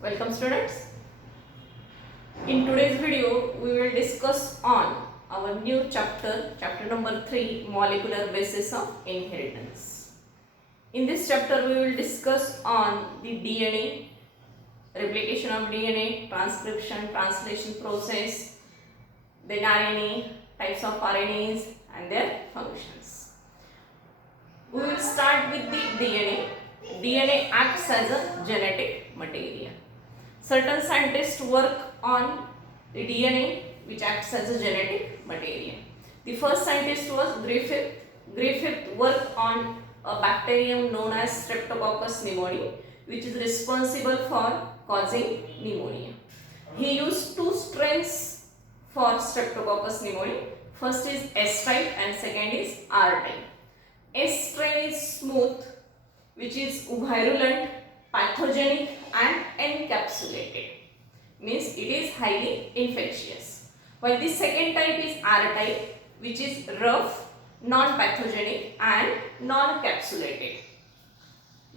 Welcome students. In today's video, we will discuss on our new chapter number 3, molecular basis of inheritance. In this chapter, we will discuss on the DNA, replication of DNA, transcription, translation process, then RNA, types of RNAs and their functions. We will start with the DNA. DNA acts as a genetic material. Certain scientists work on the DNA which acts as a genetic material. The first scientist was Griffith. Griffith worked on a bacterium known as Streptococcus pneumoniae, which is responsible for causing pneumonia. He used two strains for Streptococcus pneumoniae. First is S type and second is R type. S strain is smooth, which is virulent, pathogenic and encapsulated, means it is highly infectious. While the second type is R type, which is rough, non-pathogenic and non-capsulated.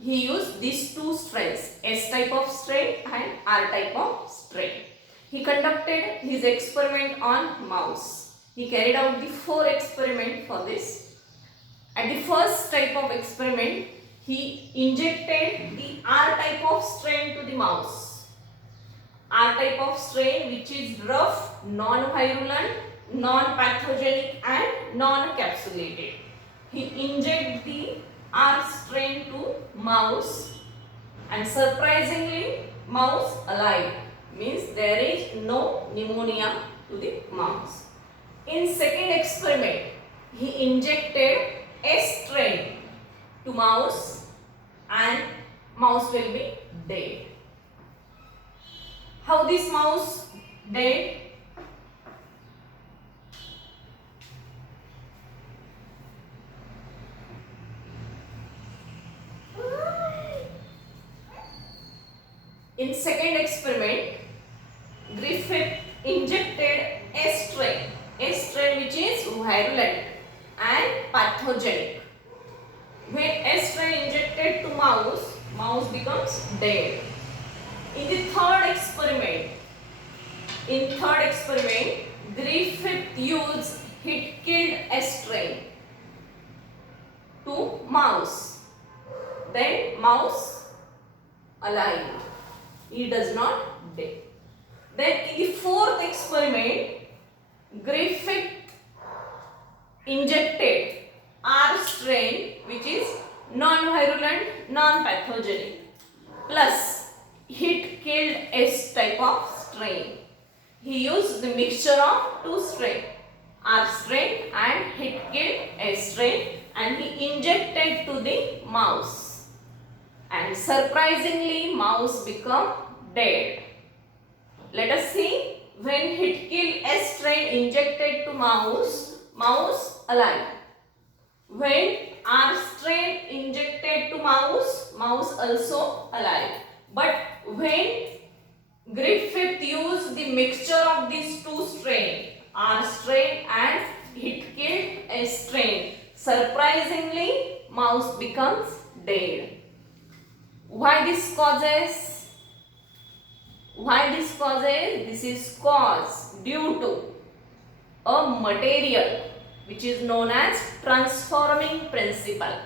He used these two strains, S type of strain and R type of strain. He conducted his experiment on mouse. He carried out the 4 experiments for this. At the first type of experiment, he injected the R type of strain to the mouse. R type of strain, which is rough, non-virulent, non-pathogenic and non-capsulated. He injected the R strain to mouse and surprisingly mouse alive, means there is no pneumonia to the mouse. In second experiment, he injected S strain to mouse and mouse will be dead. How this mouse dead? In second experiment, Griffith injected S strain which is virulent and pathogenic. When S strain injected to mouse, mouse becomes dead. In the third experiment, Griffith used heat-killed S strain to mouse. Then mouse alive. He does not dead. Then in the fourth experiment, Griffith injected R strain, which is non-virulent, non-pathogenic, plus heat-killed S type of strain. He used the mixture of two strains, R strain and heat-killed S strain, and he injected to the mouse. And surprisingly, mouse become dead. Let us see, when heat-killed S strain injected to mouse, mouse alive. When R strain injected to mouse, mouse also alive. But when Griffith used the mixture of these two strains, R strain and heat-killed S strain, surprisingly mouse becomes dead. Why this causes? This is caused due to a material which is known as transforming principle.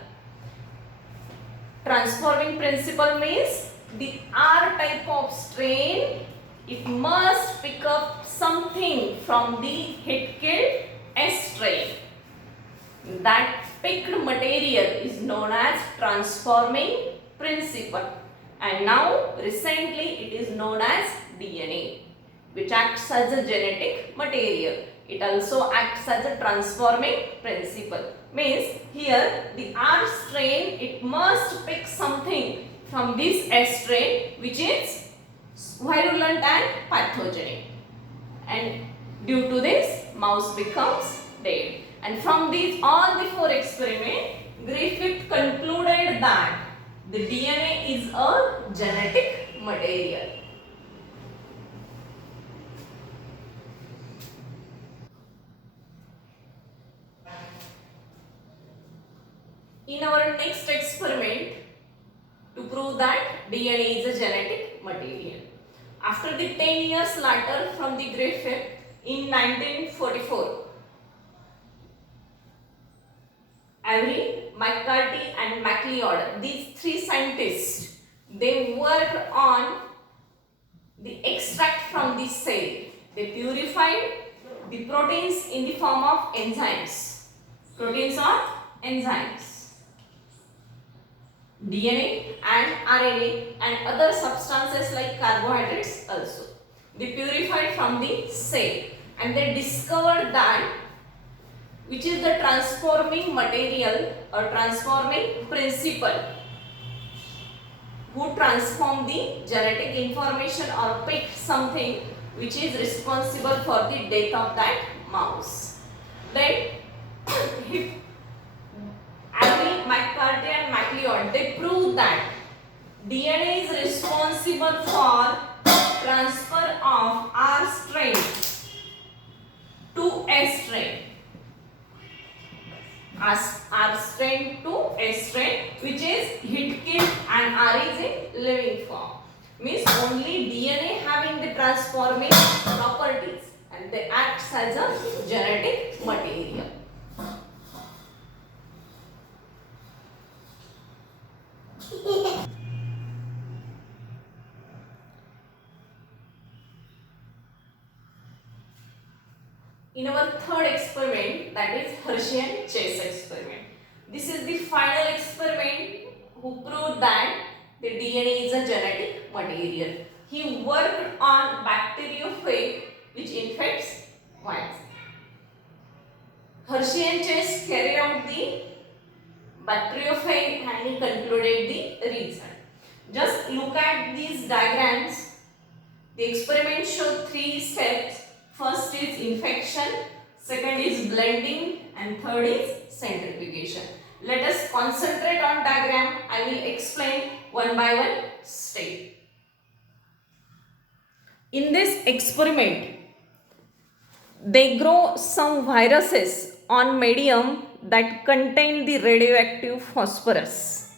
Transforming principle means the R type of strain, it must pick up something from the heat-killed S strain. That picked material is known as transforming principle. And now recently it is known as DNA, which acts as a genetic material. It also acts as a transforming principle. Means here the R strain, it must pick something from this S strain which is virulent and pathogenic. And due to this, mouse becomes dead. And from these all the 4 experiments, Griffith concluded that the DNA is a genetic material. In our next experiment, to prove that DNA is a genetic material. After the 10 years later from the Great Fair in 1944, Avery, McCarty and MacLeod, these three scientists, they worked on the extract from the cell. They purified the proteins in the form of enzymes. Proteins are enzymes. DNA and RNA and other substances like carbohydrates also. They purified from the cell and they discovered that which is the transforming material or transforming principle who transform the genetic information or pick something which is responsible for the death of that mouse. Then Avery, McCarty and MacLeod, they proved that DNA is responsible for transfer of R strain to S strain. R strain to S strain, which is hit kill and R is in living form. Means only DNA having the transforming properties and they act as a genetic material. In our third experiment, that is Hershey and Chase experiment. This is the final experiment who proved that the DNA is a genetic material. He worked on bacteriophage which infects mice. Hershey and Chase carried out the bacteriophage and he concluded the result. Just look at these diagrams. The experiment showed 3 steps. First is infection, second is blending and third is centrifugation. Let us concentrate on diagram. I will explain one by one step. In this experiment, they grow some viruses on medium that contain the radioactive phosphorus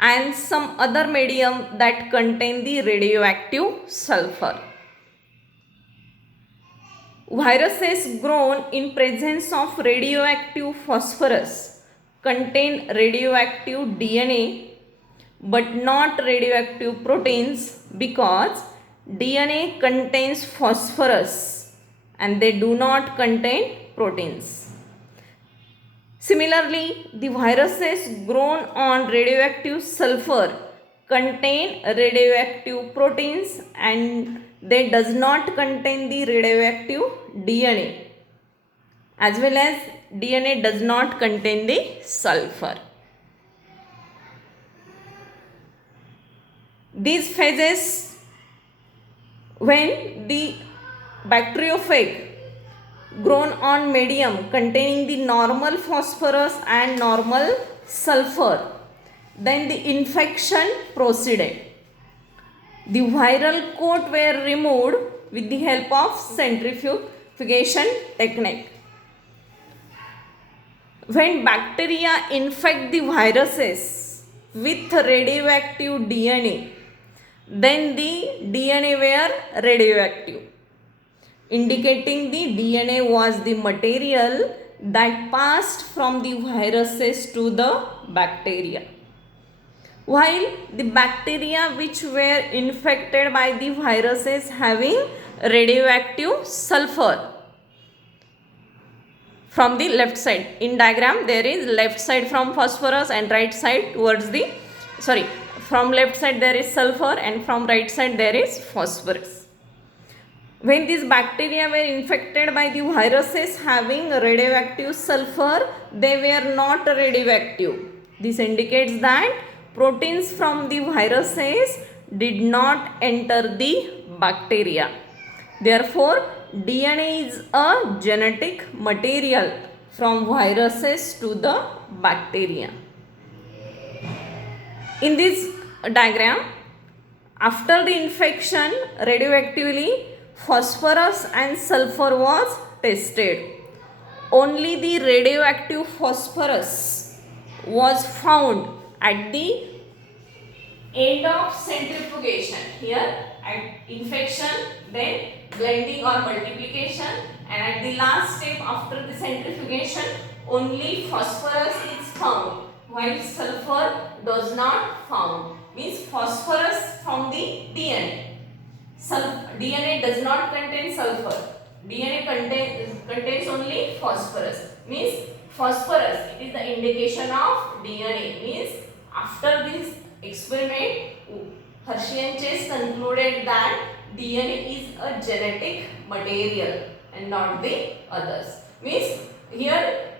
and some other medium that contain the radioactive sulfur. Viruses grown in presence of radioactive phosphorus contain radioactive DNA but not radioactive proteins because DNA contains phosphorus and they do not contain proteins. Similarly, the viruses grown on radioactive sulfur contain radioactive proteins and they does not contain the radioactive DNA, as well as DNA does not contain the sulfur. These phases, when the bacteriophage grown on medium containing the normal phosphorus and normal sulfur, then the infection proceeded. The viral coat were removed with the help of centrifugation technique. When bacteria infect the viruses with radioactive DNA, then the DNA were radioactive, indicating the DNA was the material that passed from the viruses to the bacteria. While the bacteria which were infected by the viruses having radioactive sulfur. From the left side, in diagram there is left side from phosphorus and right side towards the, from left side there is sulfur and from right side there is phosphorus. When these bacteria were infected by the viruses having radioactive sulfur, they were not radioactive. This indicates that proteins from the viruses did not enter the bacteria. Therefore, DNA is a genetic material from viruses to the bacteria. In this diagram, after the infection radioactively, phosphorus and sulfur was tested. Only the radioactive phosphorus was found at the end of centrifugation. Here at infection, then blending or multiplication, and at the last step after the centrifugation only phosphorus is found while sulfur does not found. Means phosphorus from the DNA. DNA does not contain sulfur. DNA contains only phosphorus. Means phosphorus, it is the indication of DNA. Means after this experiment, Hershey and Chase concluded that DNA is a genetic material and not the others. Means here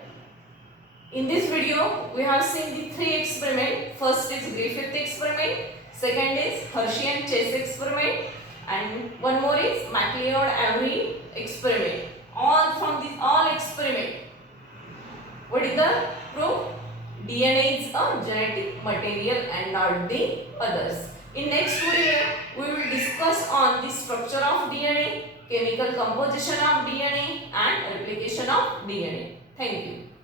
in this video we have seen the three experiments. First is Griffith experiment, second is Hershey and Chase experiment, and one more is MacLeod-Avery experiment. All from this experiment, what is the proof? DNA is a genetic material and not the others. In next video, we will discuss on the structure of DNA, chemical composition of DNA and replication of DNA. Thank you.